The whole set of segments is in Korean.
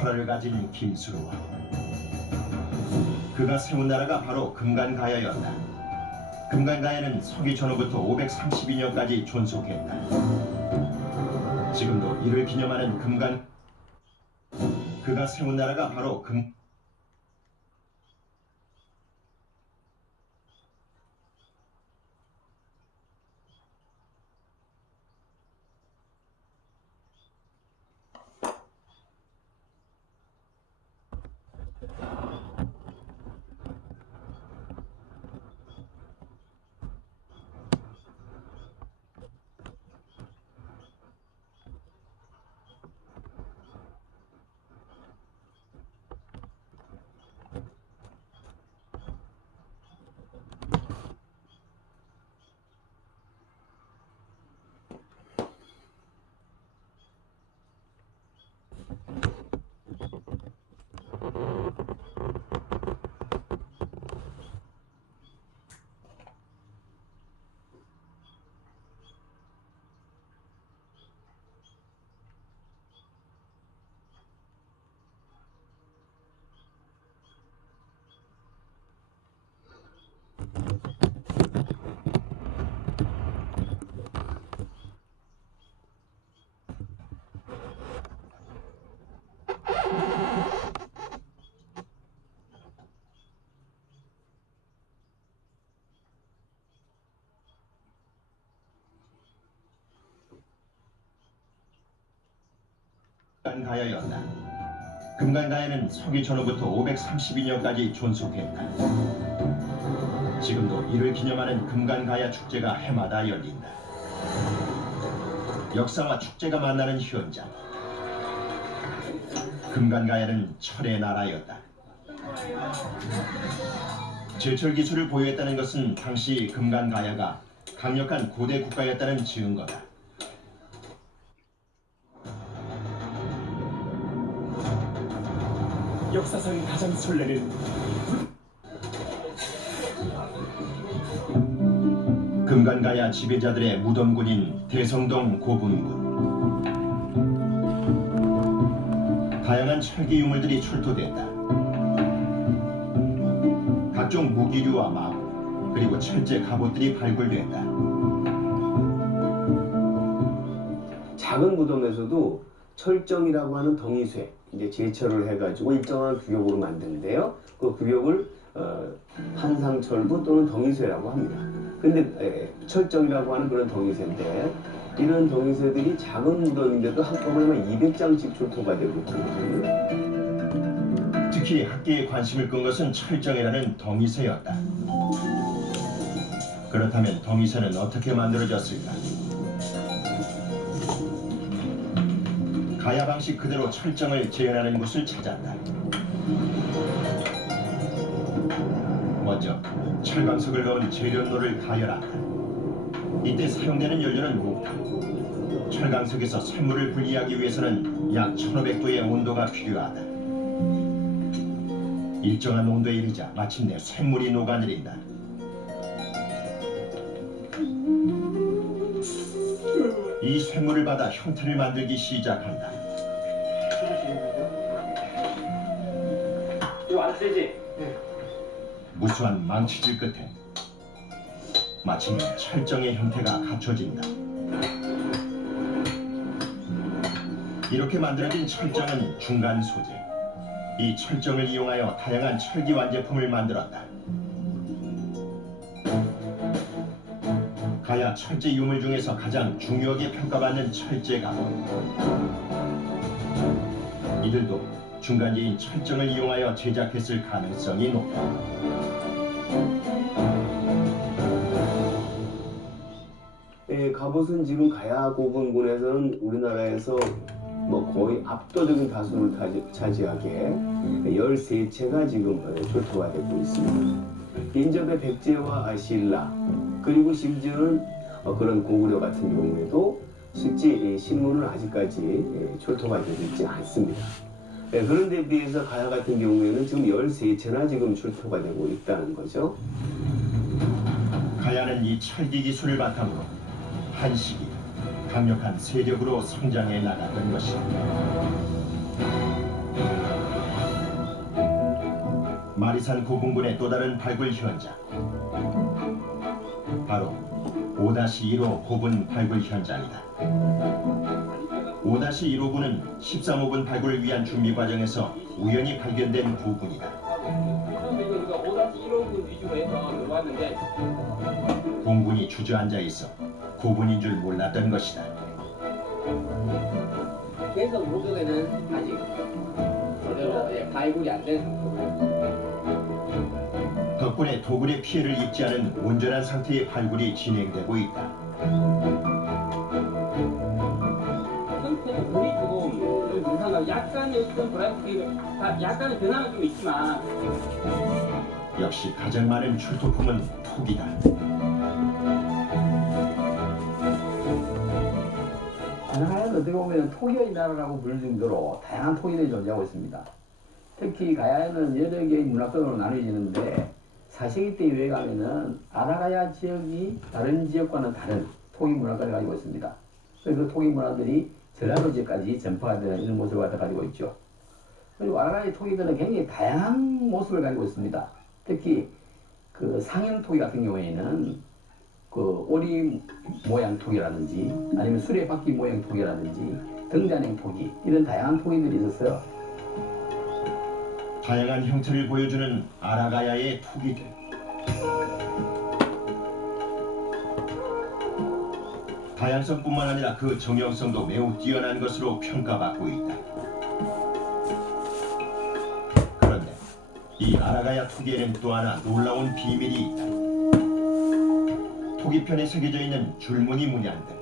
설화를 가진 김수로와 그가 세운 나라가 바로 금간가야였다. 금간가야는 서기 전후부터 532년까지 존속했다. 지금도 이를 기념하는 그가 세운 나라가 바로 금간가야였다. 금간가야는 서기 전후부터 532년까지 존속했다. 지금도 이를 기념하는 금간가야 축제가 해마다 열린다. 역사와 축제가 만나는 현장. 금간가야는 철의 나라였다. 제철 기술을 보유했다는 것은 당시 금간가야가 강력한 고대 국가였다는 증거다. 역사상 가장 설레는 금간가야 지배자들의 무덤군인 대성동 고분군. 다양한 철기 유물들이 출토됐다. 각종 무기류와 마구 그리고 철제 갑옷들이 발굴됐다. 작은 무덤에서도 철정이라고 하는 덩이쇠 이제 제철을 해가지고 일정한 규격으로 만드는데요. 그 규격을 한상철부 또는 덩이쇠라고 합니다. 근데 철정이라고 하는 그런 덩이쇠인데 이런 덩이쇠들이 작은 무덤인데도 한꺼번에 200장씩 출토가 되고 있거든요. 특히 학계에 관심을 끈 것은 철정이라는 덩이쇠였다. 그렇다면 덩이쇠는 어떻게 만들어졌을까? 가야 방식 그대로 철정을 재현하는 곳을 찾았다. 먼저 철광석을 넣은 재련로를 가열한다. 이때 사용되는 연료는 목탄. 철광석에서 쇳물을 분리하기 위해서는 약 1500도의 온도가 필요하다. 일정한 온도에 이르자 마침내 쇳물이 녹아내린다. 이 쇳물을 받아 형태를 만들기 시작한다. 이거 안 쓰지? 무수한 망치질 끝에 마침내 철정의 형태가 갖춰진다. 이렇게 만들어진 철정은 중간 소재. 이 철정을 이용하여 다양한 철기 완제품을 만들었다. 가야 철제 유물 중에서 가장 중요하게 평가받는 철제 갑옷. 이들도 중간재인 철정을 이용하여 제작했을 가능성이 높다. 갑옷은 지금 가야 고분군에서는 우리나라에서 거의 압도적인 다수를 차지하게 13채가 지금 출토가 되고 있습니다. 인접의 백제와 신라 그리고 심지어는 그런 고구려 같은 경우에도 실제 신문은 아직까지 출토가 되고 있지 않습니다. 그런데 비해서 가야 같은 경우에는 지금 13채나 지금 출토가 되고 있다는 거죠. 가야는 이 철기 기술을 바탕으로 한 시기 강력한 세력으로 성장해 나가던 것이다. 마리산 고분군의 또 다른 발굴 현장. 바로 5-15 고분 발굴 현장이다. 5-15분은 13호분 발굴을 위한 준비 과정에서 우연히 발견된 부분이다. 처음에 이거 5-15분 위주로 해서 들어왔는데 공군이 주저앉아 있어 고분인 줄 몰랐던 것이다. 계속 목적에는 아직 제대로 발굴이 안 된 상태입니다. 덕분에 도굴의 피해를 입지 않은 온전한 상태의 발굴이 진행되고 있다. 형태는 물이 조금 이상하고 약간의 어떤 약간의 변화가 좀 있지만 역시 가장 많은 출토품은 톡이다. 가야는 어떻게 보면 토기의 나라라고 부를 정도로 다양한 토기들이 존재하고 있습니다. 특히 가야는 여러 개의 문화권으로 나뉘어지는데 4세기 때 이후에 가면은 아라가야 지역이 다른 지역과는 다른 토기 문화권을 가지고 있습니다. 그래서 그 토기 문화들이 전라도 지역까지 전파가 되는 이런 모습을 가지고 있죠. 그리고 아라가야 토기들은 굉장히 다양한 모습을 가지고 있습니다. 특히 그 상현 토기 같은 경우에는 그 오리 모양 토기라든지 아니면 수레바퀴 모양 토기라든지 등잔행 토기 이런 다양한 토기들이 있어서 다양한 형태를 보여주는 아라가야의 톡이들. 다양성뿐만 아니라 그 정형성도 매우 뛰어난 것으로 평가받고 있다. 그런데 이 아라가야 톡에는 또 하나 놀라운 비밀이 있다. 토기편에 새겨져 있는 줄무늬 문양들.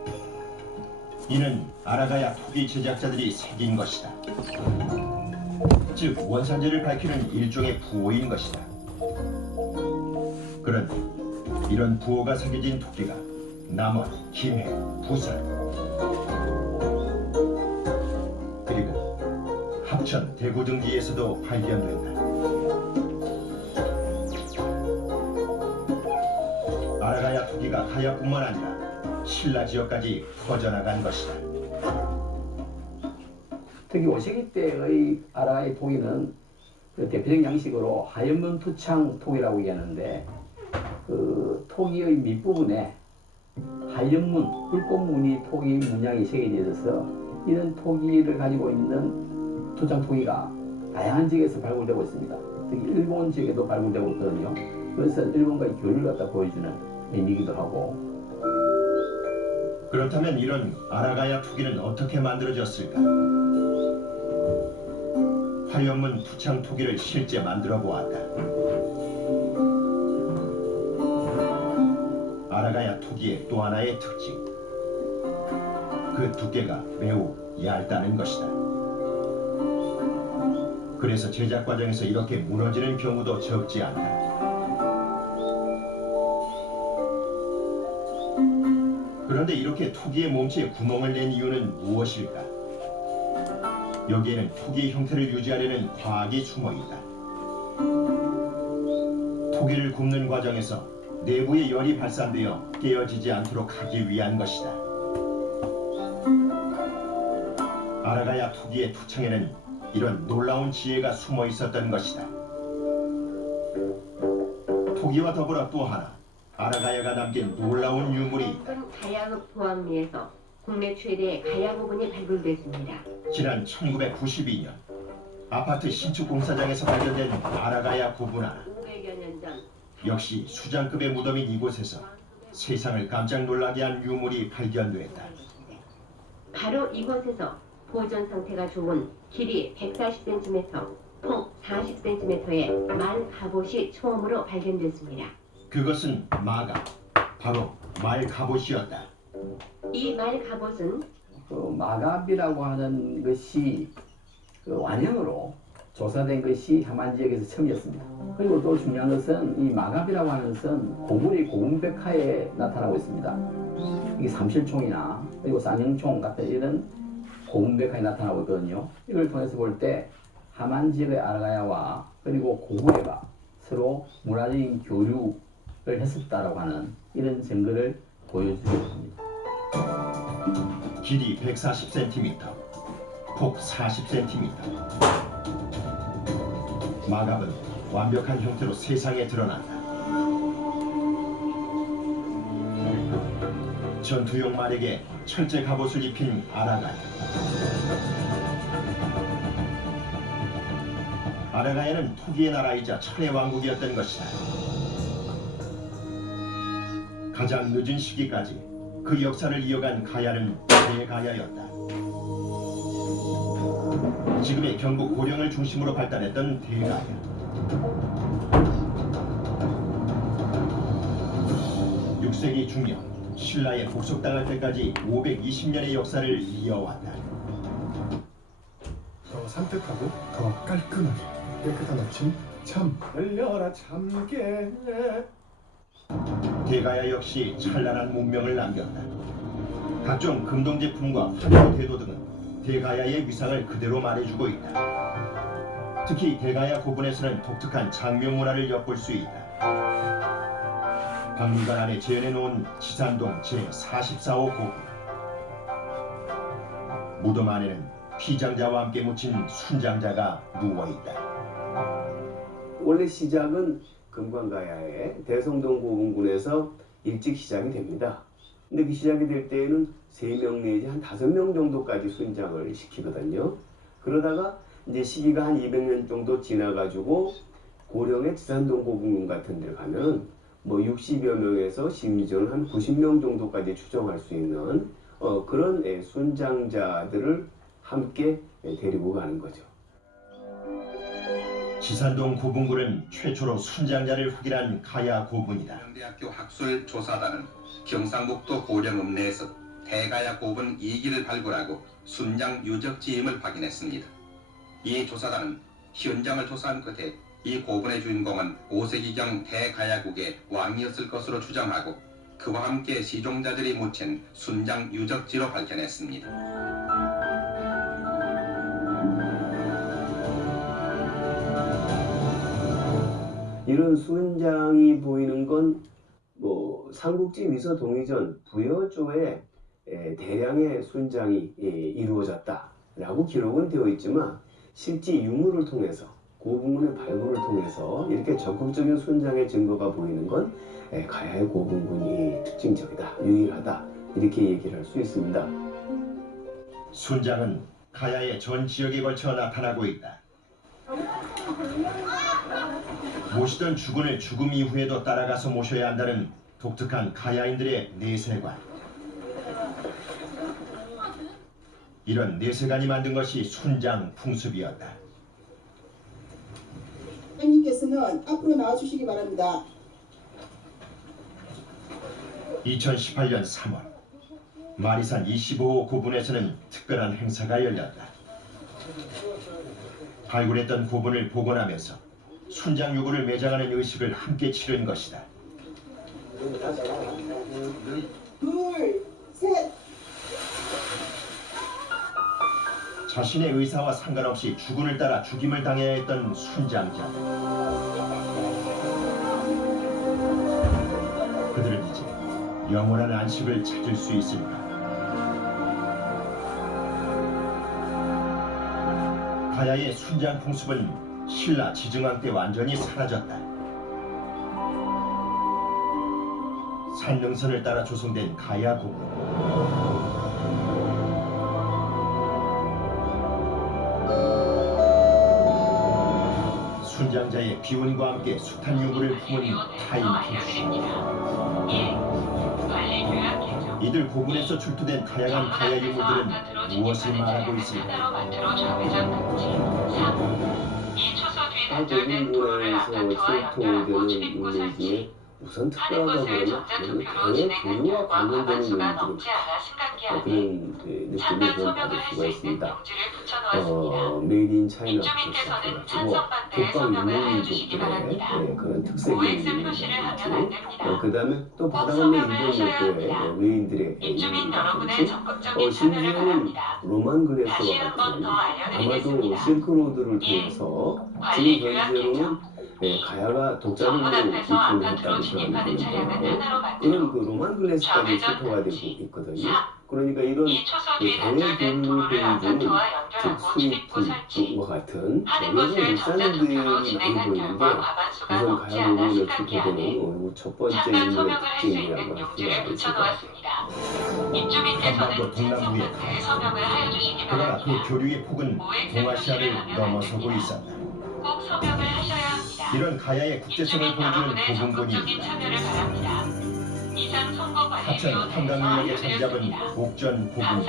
이는 아라가야 토기 제작자들이 새긴 것이다. 즉 원산지를 밝히는 일종의 부호인 것이다. 그런데 이런 부호가 새겨진 토기가 남원, 김해, 부산 그리고 합천, 대구 등지에서도 발견된다. 아라가야 토기가 가야뿐만 아니라 신라 지역까지 퍼져나간 것이다. 특히 5세기 때의 아라가야 토기는 그 대표적 양식으로 하얀문 투창 토기라고 얘기하는데 그 토기의 밑부분에 하얀문, 불꽃무늬 토기 문양이 새겨져 있어서 이런 토기를 가지고 있는 투창 토기가 다양한 지역에서 발굴되고 있습니다. 특히 일본 지역에도 발굴되고 있거든요. 그래서 일본과의 교류를 갖다 보여주는 의미이기도 하고. 그렇다면 이런 아라가야 토기는 어떻게 만들어졌을까? 화염문 투창 토기를 실제 만들어 보았다. 아라가야 토기의 또 하나의 특징. 그 두께가 매우 얇다는 것이다. 그래서 제작 과정에서 이렇게 무너지는 경우도 적지 않다. 그런데 이렇게 토기의 몸체에 구멍을 낸 이유는 무엇일까? 여기에는 토기의 형태를 유지하려는 과학이 숨어 있다. 토기를 굽는 과정에서 내부의 열이 발산되어 깨어지지 않도록 하기 위한 것이다. 아라가야 토기의 투창에는 이런 놀라운 지혜가 숨어 있었던 것이다. 토기와 더불어 또 하나 아라가야가 남긴 놀라운 유물이 있다. 가야읍 보암리에서 국내 최대의 가야 부분이 발굴됐습니다. 지난 1992년 아파트 신축 공사장에서 발견된 아라가야 고분 하나. 500여 년 전 역시 수장급의 무덤인 이곳에서 세상을 깜짝 놀라게 한 유물이 발견됐다. 바로 이곳에서 보존 상태가 좋은 길이 140cm, 폭 40cm의 말 갑옷이 처음으로 발견됐습니다. 그것은 마가, 바로 말 갑옷이었다. 이 말 갑옷은 그 마갑이라고 하는 것이 그 완형으로 조사된 것이 함안 지역에서 처음이었습니다. 그리고 또 중요한 것은 이 마갑이라고 하는 것은 고구리 고금백화에 나타나고 있습니다. 이게 삼실총이나 그리고 쌍용총 같은 이런 고금백화에 나타나고 있거든요. 이걸 통해서 볼 때 함안 지역의 아라가야와 그리고 고구려가 서로 문화적인 교류를 했었다라고 하는 이런 증거를 보여주고 있습니다. 길이 140cm, 폭 40cm. 마갑은 완벽한 형태로 세상에 드러난다. 전투용 말에게 철제 갑옷을 입힌 아라가야. 아라가야는 토기의 나라이자 철의 왕국이었던 것이다. 가장 늦은 시기까지 그 역사를 이어간 가야는 대가야였다. 지금의 경북 고령을 중심으로 발달했던 대가야. (6세기) 중년 신라에 복속당할 때까지 520년의 역사를 이어왔다. 더 산뜻하고 더 깔끔하게 깨끗한 아침 참 열려라 참깨. 대가야 역시 찬란한 문명을 남겼다. 각종 금동 제품과 화려한 대도 등은 대가야의 위상을 그대로 말해주고 있다. 특히 대가야 고분에서는 독특한 장묘 문화를 엿볼 수 있다. 박물관 안에 재현해놓은 지산동 제44호 고분. 무덤 안에는 피장자와 함께 묻힌 순장자가 누워있다. 원래 시작은 금관가야의 대성동 고분군에서 일찍 시작이 됩니다. 근데 그 시작이 될 때에는 3명 내지 한 5명 정도까지 순장을 시키거든요. 그러다가 이제 시기가 한 200년 정도 지나가지고 고령의 지산동 고분군 같은 데 가면 뭐 60여 명에서 심지어는 한 90명 정도까지 추정할 수 있는 그런 순장자들을 함께 데리고 가는 거죠. 지산동 고분군은 최초로 순장자를 확인한 가야 고분이다. 대학교 학술조사단은 경상북도 고령읍내에서 대가야 고분 2기를 발굴하고 순장 유적지임을 확인했습니다. 이 조사단은 현장을 조사한 끝에 이 고분의 주인공은 5세기경 대가야국의 왕이었을 것으로 추정하고 그와 함께 시종자들이 묻힌 순장 유적지로 밝혀냈습니다. 이런 순장이 보이는 건 뭐 삼국지 위서 동의전 부여조에 대량의 순장이 이루어졌다라고 기록은 되어 있지만 실제 유물을 통해서 고분군의 발굴을 통해서 이렇게 적극적인 순장의 증거가 보이는 건 가야의 고분군이 특징적이다, 유일하다 이렇게 얘기를 할 수 있습니다. 순장은 가야의 전 지역에 걸쳐 나타나고 있다. 모시던 주군을 죽음 이후에도 따라가서 모셔야 한다는 독특한 가야인들의 내세관. 이런 내세관이 만든 것이 순장 풍습이었다. 선생님께서는 앞으로 나와주시기 바랍니다. 2018년 3월 마리산 25호 고분에서는 특별한 행사가 열렸다. 발굴했던 고분을 복원하면서 순장 유물을 매장하는 의식을 함께 치른 것이다. 둘, 셋. 자신의 의사와 상관없이 주군을 따라 죽임을 당해야 했던 순장자. 그들은 이제 영원한 안식을 찾을 수 있을까? 가야의 순장 풍습은 신라 지증왕 때 완전히 사라졌다. 산능선을 따라 조성된 가야 고분. 순장자의 비운과 함께 숱한 유물을 품은 타임 풍수. 이들 고분에서 출토된 다양한 가야 유물들은 무엇을 말하고 있을까? 고분군에서 출토되는 유물 중에 우선 특별하다고 하면 강의 교류와 관련되는 유물들은 그런 느낌을 좀 받을 수가 있습니다. 메이드 인 차이나 시작해가지고 독방 유물족들의 그런 특색이 있는 유물이지. 그 다음에 또 바다 건너 일본족들의 외인들의 유물이라든지 심지어는 로만 그레스와 같은 아마도 실크로드를 통해서 지금 현재로는 가야가 독자적으로 입문을 했다고 생각하는데요. 그런 그 로만 글래스까지 출토가 되고 있거든요. 그러니까 이런 대외 교류를 보여주는 즉 수입품과 같은 이런 물산들이 많이 보이는데 우선 가야 부분에 출토되는 첫 번째 인물의 특징이라고 할 수가 있을 것 같아요. 한반도 동남부의 가야. 그러나 그 교류의 폭은 동아시아를 넘어서고 있었다. 이런 가야의 국제성을 보여주는 고분군이 있다. 하천 한강유역에 자리 잡은 옥전 고분,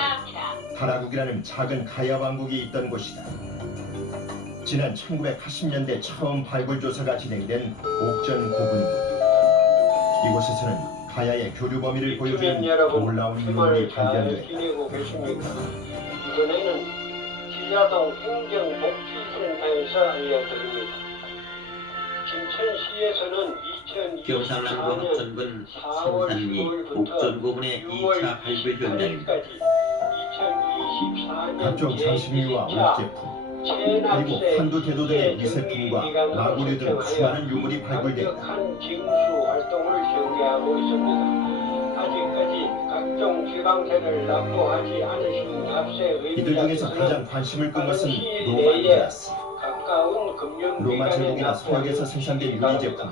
다라국이라는 작은 가야 왕국이 있던 곳이다. 지난 1980년대 처음 발굴 조사가 진행된 옥전 고분군. 이곳에서는 가야의 교류 범위를 보여주는 놀라운 유물이 발견됐다. 이번에는 신라동 행정복지센터에서 알려드립니다. 김천시에서는 경상남도 합천군 성산리 옥전고분의 2차 발굴 현장입니다. 각종 장식류와 옷제품, 그리고 판도 대도 등의 미세품과 마구류 등 수많은 유물이 발굴됐다. 징수 활동을 전개하고 있습니다. 아직까지 각종 지방세를 납부하지 않으신 납세 이들 중에서 가장 관심을 끈 것은 로만 글라스. 로마 제국이나 서역에서 생산된 유리 제품이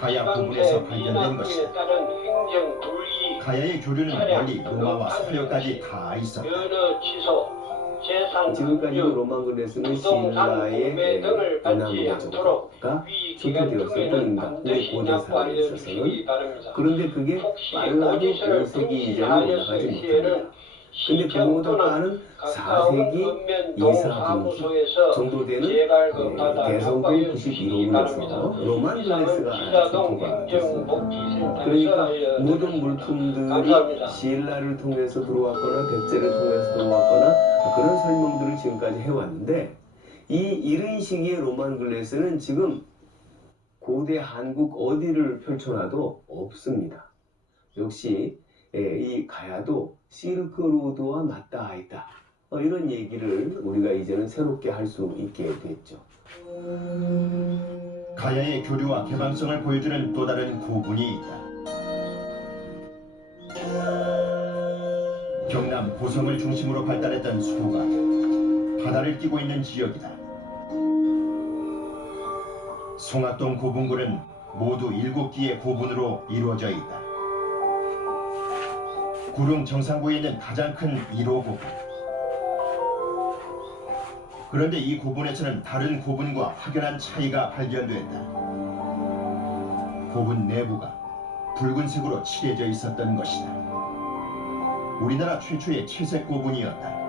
가야 고분에서 발견된 것이다. 가야의 교류는 멀리 로마와 서역까지 다 있었다. 지금까지도 로만 글래스는 신라의 남의 정도가 출토되었을 뿐입니다. 우리 고대사에 있어서는. 그런데 그게 빨라도 5세기 이전에 올라가지 못합니다. 근데 그보다 빠른 4세기 2사분기 정도 되는 대성군 91호군에서 로만 글래스가 출토가 됐습니다. 그러니까 모든 물품들이 신라를 통해서 들어왔거나 백제를 통해서 들어왔거나 그런 설명들을 지금까지 해왔는데 이런 시기의 로만 글래스는 지금 고대 한국 어디를 펼쳐놔도 없습니다. 역시 이 가야도 실크로드와 맞닿아 있다. 이런 얘기를 우리가 이제는 새롭게 할 수 있게 됐죠. 가야의 교류와 개방성을 보여주는 또 다른 고분이 있다. 경남 고성을 중심으로 발달했던 소가 바다를 끼고 있는 지역이다. 송악동 고분군은 모두 7기의 고분으로 이루어져 있다. 구릉 정상부에 있는 가장 큰 1호 고분. 그런데 이 고분에서는 다른 고분과 확연한 차이가 발견됐다. 고분 내부가 붉은색으로 칠해져 있었던 것이다. 우리나라 최초의 채색 고분이었다.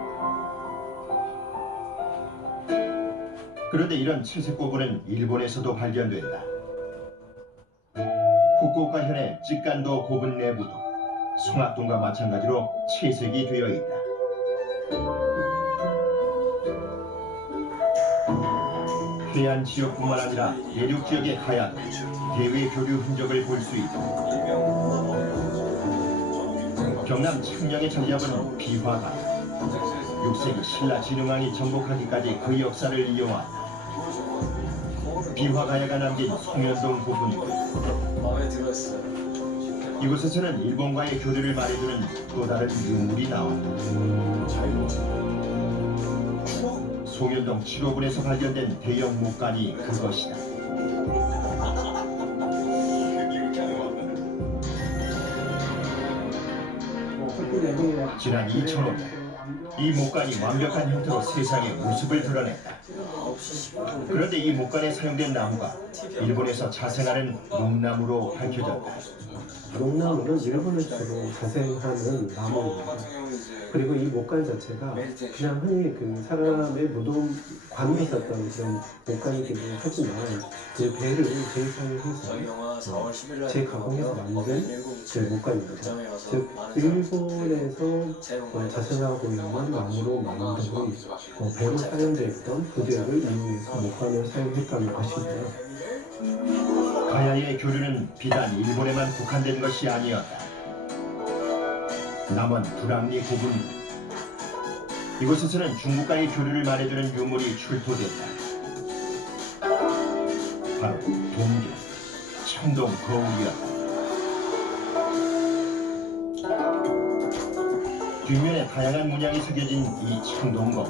그런데 이런 채색 고분은 일본에서도 발견된다. 후쿠오카현의 찌깐도 고분 내부도 송악동과 마찬가지로 채색이 되어 있다. 해안 지역뿐만 아니라 내륙 지역의 가야도 대외 교류 흔적을 볼 수 있다. 경남 창녕에 자리 잡은 비화가 6세기 신라 진흥왕이 정복하기까지 그 역사를 이어왔다. 비화가야가 남긴 송현동 고분군. 마음에 들었어요. 이곳에서는 일본과의 교류를 말해주는 또 다른 유물이 나왔다. 송현동 7호분에서 발견된 대형 목간이 그것이다. 지난 2005년 이 목간이 완벽한 형태로 세상에 모습을 드러냈다. 그런데 이 목간에 사용된 나무가 일본에서 자생하는 녹나무로 밝혀졌다. 녹나무는 일본에서 주로 자생하는 나무입니다. 그리고 이 목간 자체가 그냥 흔히 그 사람의 무덤 관에 있었던 그런 목간이기도 하지만 그 배를 재사용해서 재가공해서 만든 그 목간입니다. 즉 일본에서 자생하고 있는 나무로 만든 배로 사용됐던 부대를 이용해서 목간을 사용했다는 것입니다. 가야의 교류는 비단 일본에만 국한된 것이 아니었다. 남원 두랑리 고분, 이곳에서는 중국과의 교류를 말해주는 유물이 출토됐다. 바로 동교, 청동 거울이었다. 뒷면에 다양한 문양이 새겨진 이 청동 거울.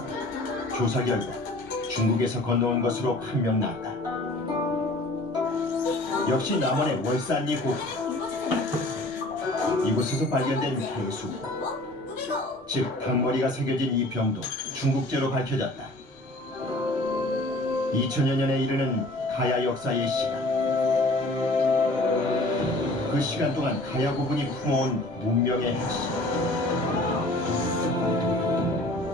조사 결과 중국에서 건너온 것으로 판명났다. 역시 남원의 월산리 고구. 이곳에서 발견된 해수, 즉 닭머리가 새겨진 이 병도 중국제로 밝혀졌다. 2000여 년에 이르는 가야 역사의 시간. 그 시간 동안 가야 고분이 품어온 문명의 핵심.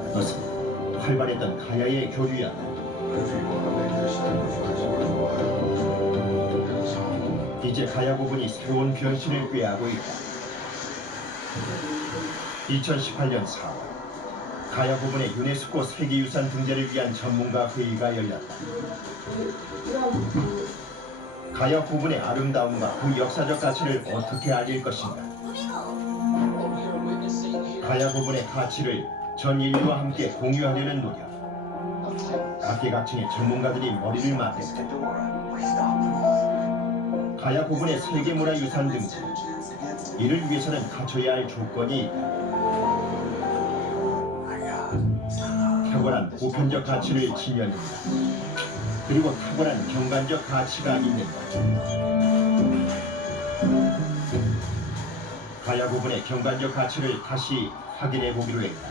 그것은 활발했던 가야의 교류였다. 이제 가야 고분이 새로운 변신을 꾀하고 있다. 2018년 4월 가야 고분의 유네스코 세계유산 등재를 위한 전문가 회의가 열렸다. 가야 고분의 아름다움과 그 역사적 가치를 어떻게 알릴 것인가? 가야 고분의 가치를 전 인류와 함께 공유하려는 노력. 각계각층의 전문가들이 머리를 맞댔다. 가야 고분의 세계문화유산 등재. 이를 위해서는 갖춰야 할 조건이 있다. 탁월한 보편적 가치를 지녀낸다. 그리고 탁월한 경관적 가치가 있는다. 가야 고분의 경관적 가치를 다시 확인해 보기로 했다.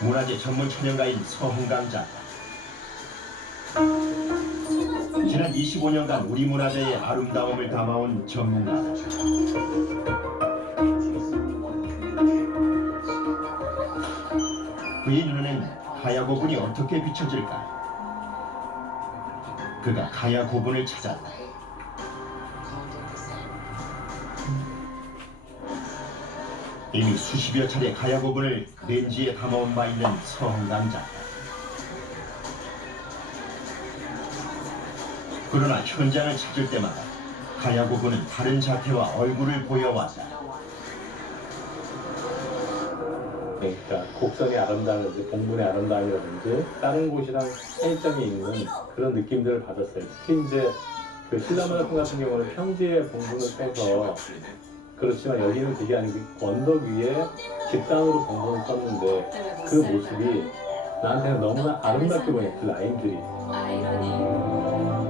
문화재 전문 촬영가인 서흥강 작가. 지난 25년간 우리 문화재의 아름다움을 담아온 전문가다. 그의 눈에는 가야 고분이 어떻게 비춰질까? 그가 가야 고분을 찾았다. 이미 수십여 차례 가야 고분을 렌즈에 담아온 바 있는 서흥강 작가. 그러나 현장을 찾을 때마다 가야 고분은 다른 자태와 얼굴을 보여왔다. 그러니까 곡선이 아름다운지 봉분의 아름다움이라든지 다른 곳이랑 차이점이 있는 그런 느낌들을 받았어요. 특히 이제 그 신라문화품 같은 경우는 평지의 봉분을 빼서, 그렇지만 여기는 그게 아니고 언덕 위에 집단으로 봉분을 썼는데 그 모습이 나한테는 너무나 아름답게 보여. 그 라인들이.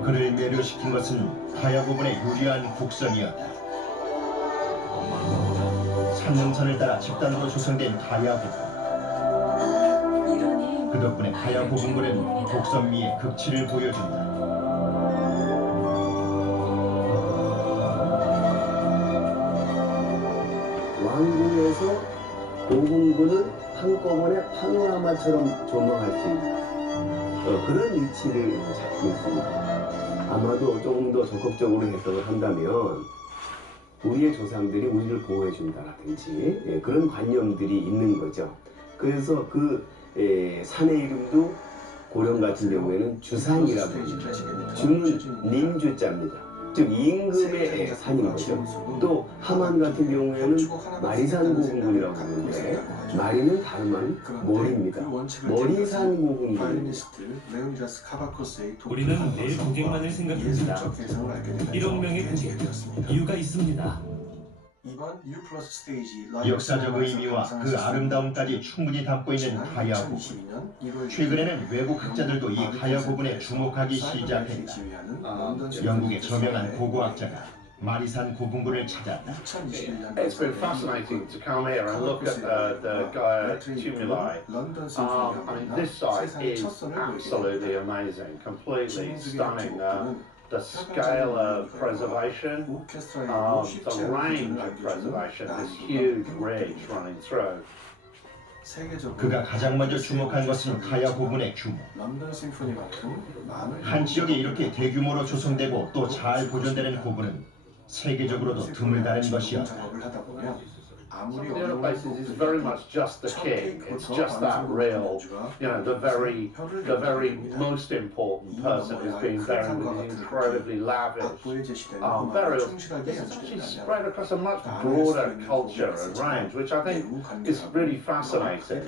그를 매료시킨 것은 가야 고분의 유리한 곡선이었다. 산능선을 따라 집단으로 조성된 가야 고분. 그 덕분에 가야 고분군은 곡선미의 극치를 보여준다. 왕궁에서 고분군을 한꺼번에 파노라마처럼 조망할 수 있는 그런 위치를 잡고 있습니다. 아마도 조금 더 적극적으로 해석을 한다면 우리의 조상들이 우리를 보호해준다라든지 그런 관념들이 있는 거죠. 그래서 그 산의 이름도 고령 같은 경우에는 주산이라고 합니다. 주는 님주자입니다. 즉 임금의 산인 거죠. 또 함안 같은 경우에는 마리산 고분군이라고 하는데 마리는 다름 아닌 머리입니다. 머리산 고분군. 우리는 내 고객만을 생각합니다. 1억 명의 고객. 이유가 있습니다. 역사적 의미와 그 아름다움까지 충분히 담고 있는 가야 고분. 최근에는 외국 학자들도 이 가야 고분에 주목하기 시작했다. 영국의 저명한 고고학자가 마리산 고분군을 찾았다. It's been fascinating to come here and look at the Gaia tumuli. I mean, this site is absolutely amazing, completely stunning. The scale of preservation, the range of preservation, this huge ridge running through. 그가 가장 먼저 주목한 것은 가야 고분의 규모. 한 지역에 이렇게 대규모로 조성되고 또 잘 보존되는 고분은 세계적으로도 드물다는 것이었다. The other places is very much just the king. It's just that real, you know, the very most important person who's been buried with these incredibly lavish burials. This is actually spread across a much broader culture and range, which I think is really fascinating.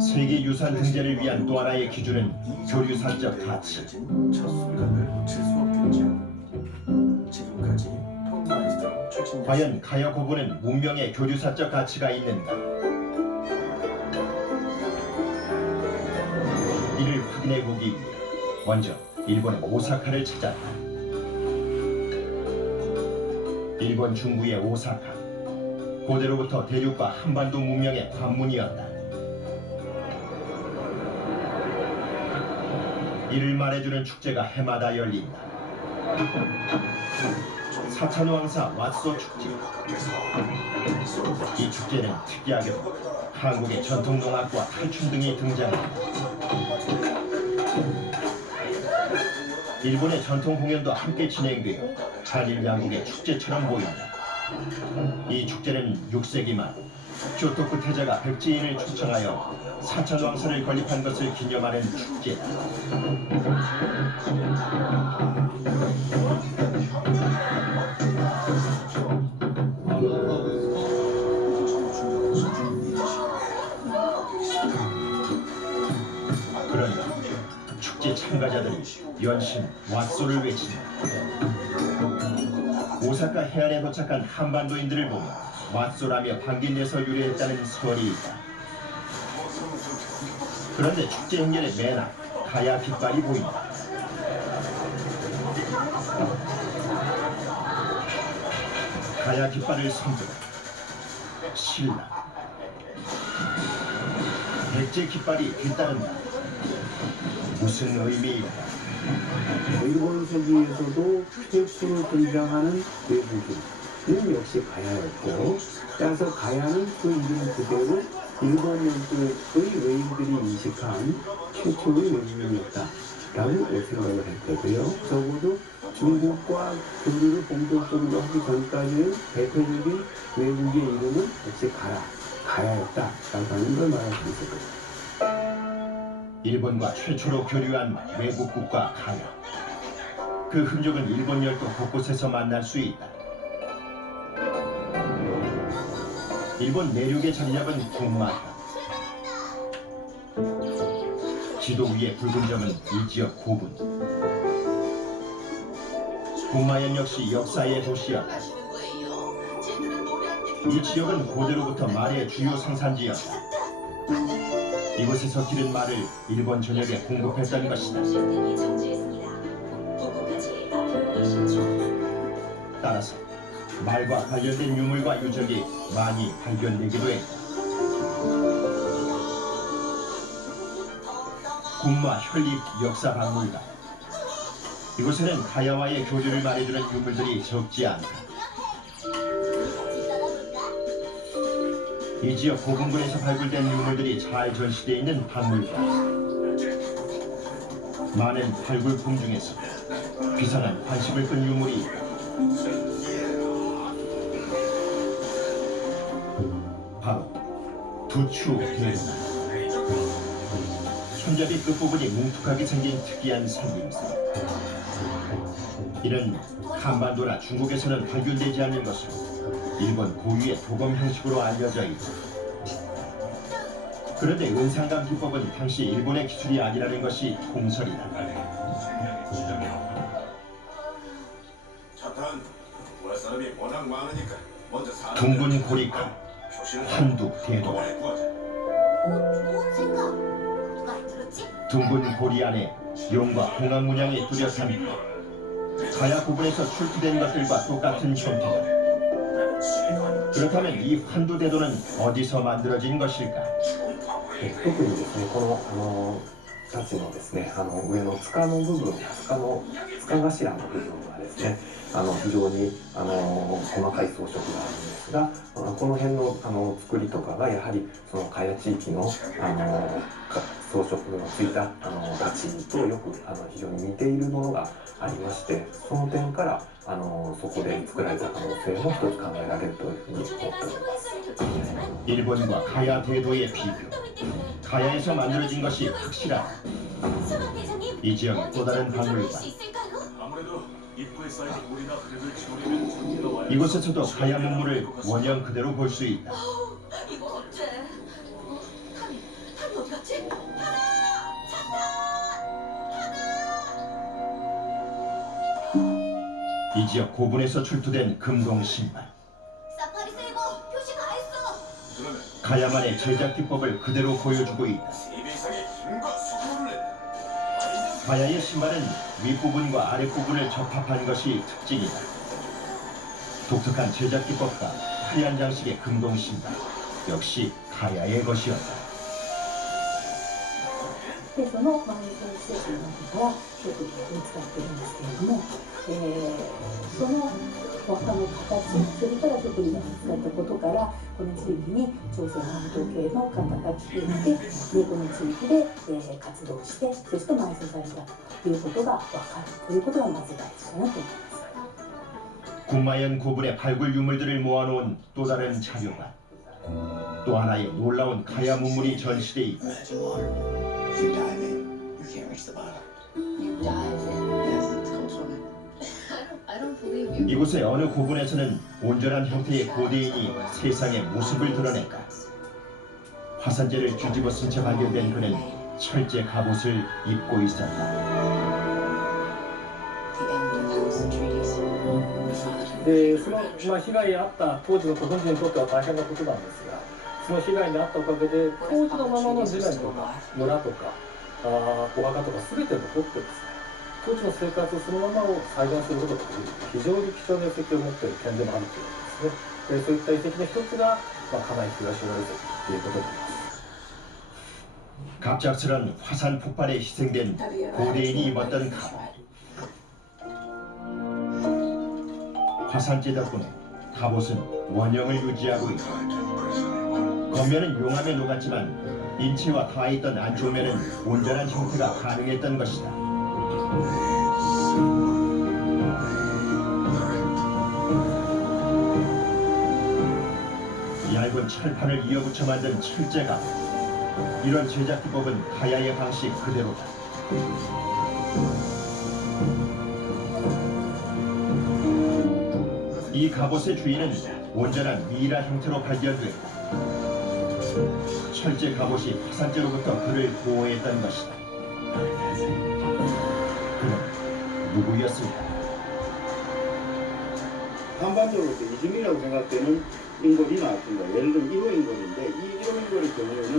세계 유산 등재를 위한 또 하나의 기준은 교류사적 가치. 첫 순간을 놓칠 수 없겠죠. 지금까지 톰 마이스터 출신 과연 가야 고분은 문명의 교류사적 가치가 있는가? 이를 확인해 보기 위해 먼저 일본의 오사카를 찾았다. 일본 중부의 오사카. 고대로부터 대륙과 한반도 문명의 관문이었다. 이를 말해주는 축제가 해마다 열린다. 사찬왕사 왓소 축제. 이 축제는 특이하게도 한국의 전통농악과 탈춤 등이 등장한다. 일본의 전통 공연도 함께 진행되어 한일 양국의 축제처럼 보인다. 이 축제는 6세기 말 쇼토쿠 태자가 백제인을 초청하여 사찬왕사를 건립한 것을 기념하는 축제다. 그러나 축제 참가자들이 연신 왓소를 외친다. 오사카 해안에 도착한 한반도인들을 보며 왓소라며 반긴내서 유래했다는 설이 있다. 그런데 축제 행렬의 맨 앞 가야 깃발이 보인다. 가야 깃발을 선두로 신라, 백제 깃발이 뒤따른다. 무슨 의미일까? 일본 서기에서도 최초로 등장하는 외국인은 역시 가야였고, 따라서 가야는 그 이름 그대로 일본 연구의 외인들이 인식한 최초의 외국인이었다라고 생각을 했거든요. 적어도 중국과 교류를 본격적으로 하기 전까지는 대표적인 외국의 이름은 역시 가야였다라고 하는 걸 말할 수 있을 거예요. 일본과 최초로 교류한 외국 국가 가야. 그 흔적은 일본 열도 곳곳에서 만날 수 있다. 일본 내륙의 전략은 군마현. 지도 위에 붉은 점은 이 지역 고분. 군마현 역시 역사의 도시였다. 이 지역은 고대로부터 말의 주요 생산지였다. 이곳에서 기른 말을 일본 전역에 공급했던 것이다. 따라서 말과 관련된 유물과 유적이 많이 발견되기도 했다. 군마 혈립 역사박물관. 이곳에는 가야와의 교류를 말해주는 유물들이 적지 않다. 이 지역 고분군에서 발굴된 유물들이 잘 전시되어 있는 박물관. 많은 발굴품 중에서 비상한 관심을 끈 유물이 있다. 바로 부추대동. 손잡이 끝부분이 뭉툭하게 생긴 특이한 생김새. 이는 한반도나 중국에서는 발견되지 않는 것으로 일본 고유의 도검 형식으로 알려져 있다. 그런데 은상감 기법은 당시 일본의 기술이 아니라는 것이 통설이다. 둥근 고리칼, 한두 대동. 둥근 고리 안에 용과 공학 문양이 뚜렷한 가야 부분에서 출토된 것들과 똑같은 형태다. 그렇다면 이 환두 대도는 어디서 만들어진 것일까? 特にですね、この2つのですね、上の塚の部分、塚頭の部分はですね、非常に細かい装飾があるんですが、この辺の作りとかがやはりその茅地域の装飾のついた太刀とよく非常に似ているものがありまして、その点からそこで作られた可能性も一つ考えられるというふうに思っております。 일본과 가야 대도의 비교. 가야에서 만들어진 것이 확실하다. 이 지역의 또 다른 박물관. 이곳에서도 가야 문물을 원형 그대로 볼 수 있다. 이거 어째? 탄이 어디 이 지역 고분에서 출토된 금동 신발. 사파리 세이버 표시 다 했어. 가야만의 제작 기법을 그대로 보여주고 있다. 가야의 신발은 윗부분과 아랫부분을 접합한 것이 특징이다. 독특한 제작 기법과 화려한 장식의 금동 신발, 역시 가야의 것이었다. でその埋葬施設の中からよく見つかっているんですけれども、そのお墓の形、それから植類が見つかったことから、この地域に朝鮮半島系の方が来ていて、でこの地域で、活動して、そして埋葬されたということが分かるということがまず大事かなと思います。 군마연 고분의 발굴 유물들을 모아놓은 또 다른 자료가 또 하나의 놀라운 가야 문물이 전시돼 있다. 이곳의 어느 고분에서는 온전한 형태의 고대인이 세상의 모습을 드러냈다. 화산재를 뒤집어 쓴 채 발견된 그는 철제 갑옷을 입고 있었다. でその、被害に遭った当時の古墳人にとっては大変なことなんですが、その被害に遭ったおかげで当時のままの地面とか村とかお墓とか全て残ってですね、当時の生活そのままを再現することができる非常に貴重な遺跡を持っている県でもあるということですね。そういった遺跡の一つが、金井東浦遺跡ということになります。 갑작스런 화산 폭발에 희생된 고대인이 입었던 갑옷. 화산재 덕분에 갑옷은 원형을 유지하고 있다. 겉면은 용암에 녹았지만 인체와 닿아있던 안쪽면은 온전한 형태가 가능했던 것이다. 얇은 철판을 이어붙여 만든 철제 갑옷. 이런 제작 기법은 가야의 방식 그대로다. 이 갑옷의 주인은 온전한 미이라 형태로 발견됐다. 철제 갑옷이 화산재로부터 그를 보호했던 것이다. 그는 누구였을까? 한반도로 이중이라고 생각되는 인골이 나왔습니다. 예를 들면 1호 인골인데 이 1호 인골의 경우에는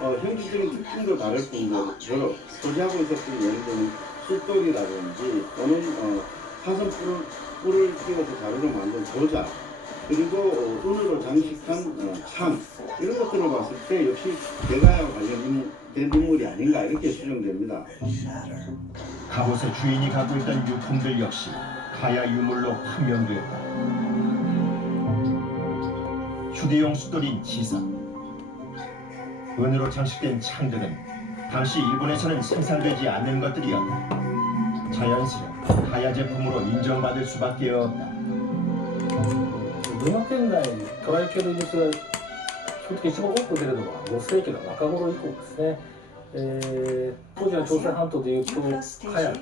형질적인 특징도 다를 뿐더러 소지하고 있었던 예를 들면 숫돌이라든지 또는 사선 뿔을 끼워서 자루로 만든 도자, 그리고 은으로 장식한 창, 이런 것들을 봤을 때 역시 대가야와 관련된 인물이 아닌가 이렇게 추정됩니다. 갑옷의 주인이 갖고 있던 유품들 역시 가야 유물로 판명되었다. 휴대용 숫돌인 지사, 은으로 장식된 창들은 당시 일본에서는 생산되지 않는 것들이었다. 자연스레 가야 제품으로 인정받을 수밖에 없다. 群馬県内に捉え系の輸出が基本的に一番多く出るのは5世紀の中頃以降ですね。当時は朝鮮半島でいうとカヤあ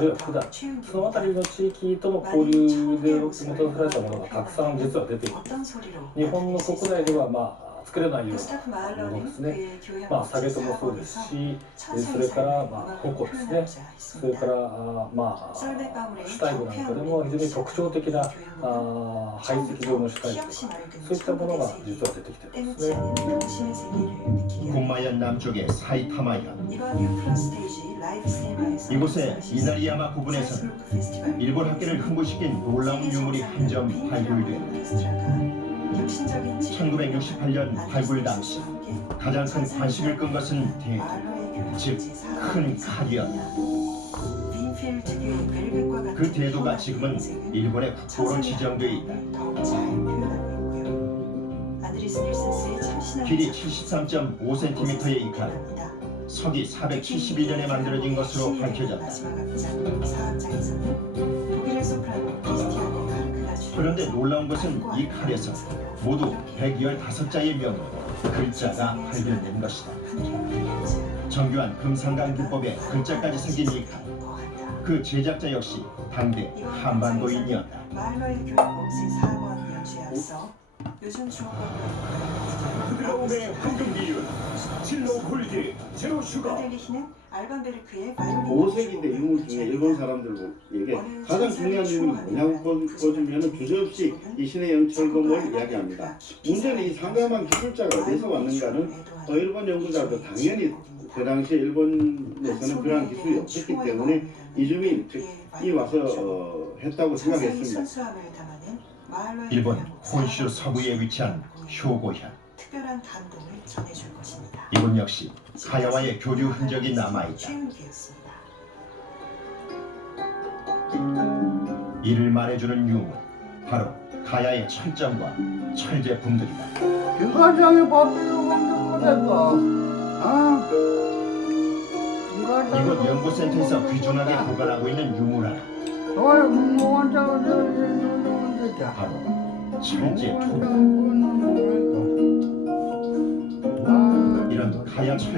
るいは九段、その辺りの地域との交流でもたらされたものがたくさん実は出ているんです。日本の国内では作れないようなものですね。サゲトもそうですし、それから矛ですね。それからシュタイグなんかでも非常に特徴的な排石状のシュタイグとか、そういったものが実は出てきてるんですね。 군마현 남쪽의 사이타마현. 이곳의 이나리야마 고분에서는 일본 학계를 흥분시킨 놀라운 유물이 한 점 발굴됐다. 1968년 발굴 당시 가장 큰 관심을 끈 것은 대두, 즉 큰 칼이었다. 그 대두가 지금은 일본의 국보로 지정돼 있다. 길이 73.5cm의 이 칼은 서기 471년에 만들어진 것으로 밝혀졌다. 그런데 놀라운 것은 이 칼에서 모두 115자의 명문, 글자가 발견된 것이다. 정교한 금상강 기법에 글자까지 새긴 이 칼. 그 제작자 역시 당대 한반도인이었다. 요즘 주옥과 부드러움의 황금 비율, 진로 골드, 제로 슈가. 들리시는 알반베르크의 바이올린 5세기대 유물 중에 일본 사람들에게 가장 중요한 유물이 뭐냐고 보여주면 주저없이 이 신의 연철검을 이야기합니다. 문제는 이 상담한 기술자가 어디서 왔는가는 일본 연구자도 당연히 그 당시에 일본에서는 그러한 기술이 없었기 때문에 이주민이 와서 했다고 생각했습니다. 일본 혼슈 서부에 위치한 효고현. 특별한 감동을 전해줄 것입니다. 이곳 역시 가야와의 교류 흔적이 남아있다. 최은기였습니다. 이를 말해주는 유물, 바로 가야의 철장과 철제품들이다. 김과장이 밥비를 먹는 거랬어. 아? 이곳 연구센터에서 귀중하게 보관하고 있는 유물 하나, 바로 철제 토. 이런 가야 철